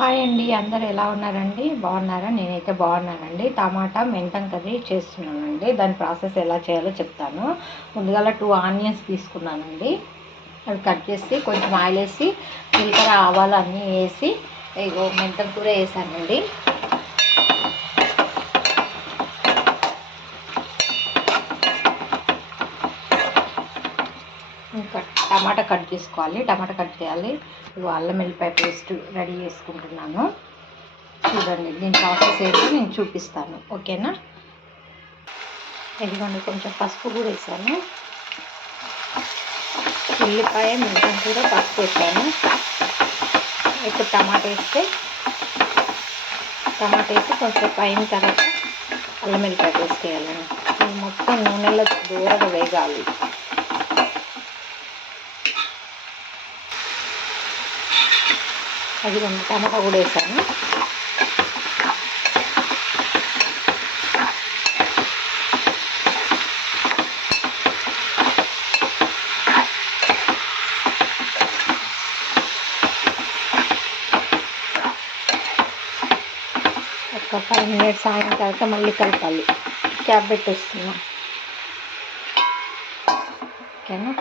Hi అండి, అందరూ ఎలా ఉన్నారండి? బాగున్నారా? నేనైతే బాగున్నానండి. టమాటా మెంతం కర్రీ చేస్తున్నానండి. దాని ప్రాసెస్ ఎలా చేయాలో చెప్తాను. ముందుగా 2 ఆనియన్స్ తీసుకున్నానండి. అవి కట్ చేసి కొంచెం ఆయిల్ వేసి జీలకర్ర ఆవాలు అన్నీ వేసి ఇగో మెంతం కూర వేసానండి. ఇంకా టమాటా కట్ చేసుకోవాలి. టమాటా కట్ చేయాలి. ఇగో అల్లం వెల్లిపాయ పేస్ట్ రెడీ చేసుకుంటున్నాను. చూడండి, దీని ప్రాసెస్ ఏంటో నేను చూపిస్తాను. ఓకేనా? ఇదిగోండి, కొంచెం పసుపు కూడా వేసాను. ఉల్లిపాయ మెంతం కూడా పసుపు వేసాను. ఇప్పుడు టమాటా వేసి కొంచెం అయిన తర్వాత అల్లం వెల్లిపాయ పేస్ట్ వేయాలండి. ఇది మొత్తం నూనెలో దూరగా వేగాలి. అది టమాటా కూడా వేసాను. ఒక 5 minutes అయిన తర్వాత మళ్ళీ కలపాలి. క్యాప్ పెట్టేస్తున్నాం. ఓకేనా?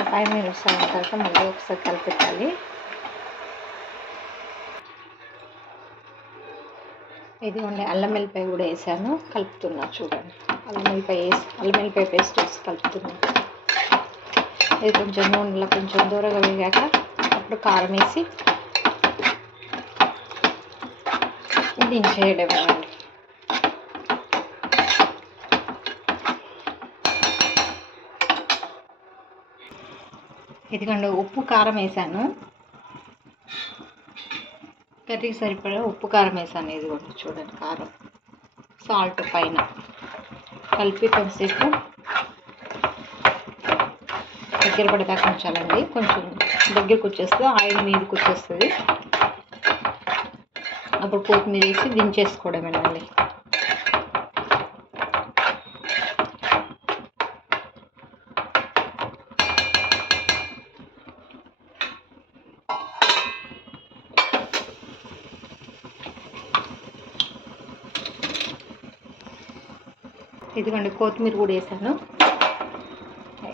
ఒక 5 minutes అయిన తర్వాత మళ్ళీ ఒకసారి కలిపెట్టాలి. ఇదిగోండి, అల్లం వెల్లిపాయ కూడా వేసాను. కలుపుతున్నా. చూడండి, అల్లం వెల్లిపాయ పేస్ట్ వేసి కలుపుతున్నా. ఇది కొంచెం నూనెలో కొంచెం దూరగా వేగాక అప్పుడు కారం వేసి దించేయడమేనండి. ఇదిగోండి, ఉప్పు కారం వేసాను. కర్రీకి సరిపడా ఉప్పు కారం వేసాను. ఇదిగోండి చూడండి, కారం సాల్ట్ పైన కలిపి కొంచెంసేపు దగ్గర పడేదాకా ఉంచాలండి. కొంచెం దగ్గరకు వచ్చేస్తే ఆయిల్ మీదకి వచ్చేస్తుంది. అప్పుడు కొత్తిమీర వేసి దించేసుకోవడమేనండి. ఇదిగోండి, కొత్తిమీర కూడా వేసాను.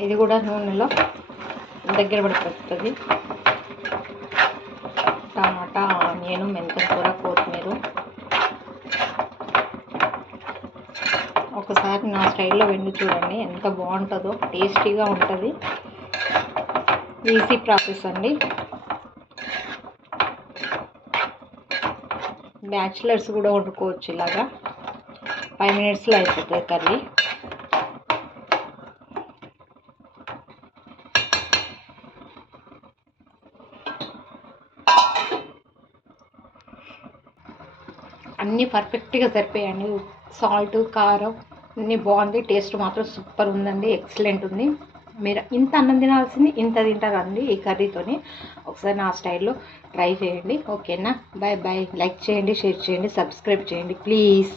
ఇది కూడా నూనెలో దగ్గర పడిపోతుంది. టమాటా, ఆనియన్, మెంతం కూర, కొత్తిమీర. ఒకసారి నా స్టైల్లో వండి చూడండి, ఎంత బాగుంటుందో. టేస్టీగా ఉంటుంది. ఈజీ ప్రాసెస్ అండి. బ్యాచిలర్స్ కూడా వండుకోవచ్చు. ఇలాగా 5 minutesలో అయిపోతుంది కర్రీ. అన్నీ పర్ఫెక్ట్గా సరిపోయాయండి. సాల్ట్, కారం అన్నీ బాగుంది. టేస్ట్ మాత్రం సూపర్ ఉందండి. ఎక్సలెంట్ ఉంది. మీరు ఇంత అన్నం తినాల్సింది ఇంత తింటారండి ఈ కర్రీతోని. ఒకసారి నా స్టైల్లో ట్రై చేయండి. ఓకేనా? Bye bye. లైక్ చేయండి, షేర్ చేయండి, సబ్స్క్రైబ్ చేయండి ప్లీజ్.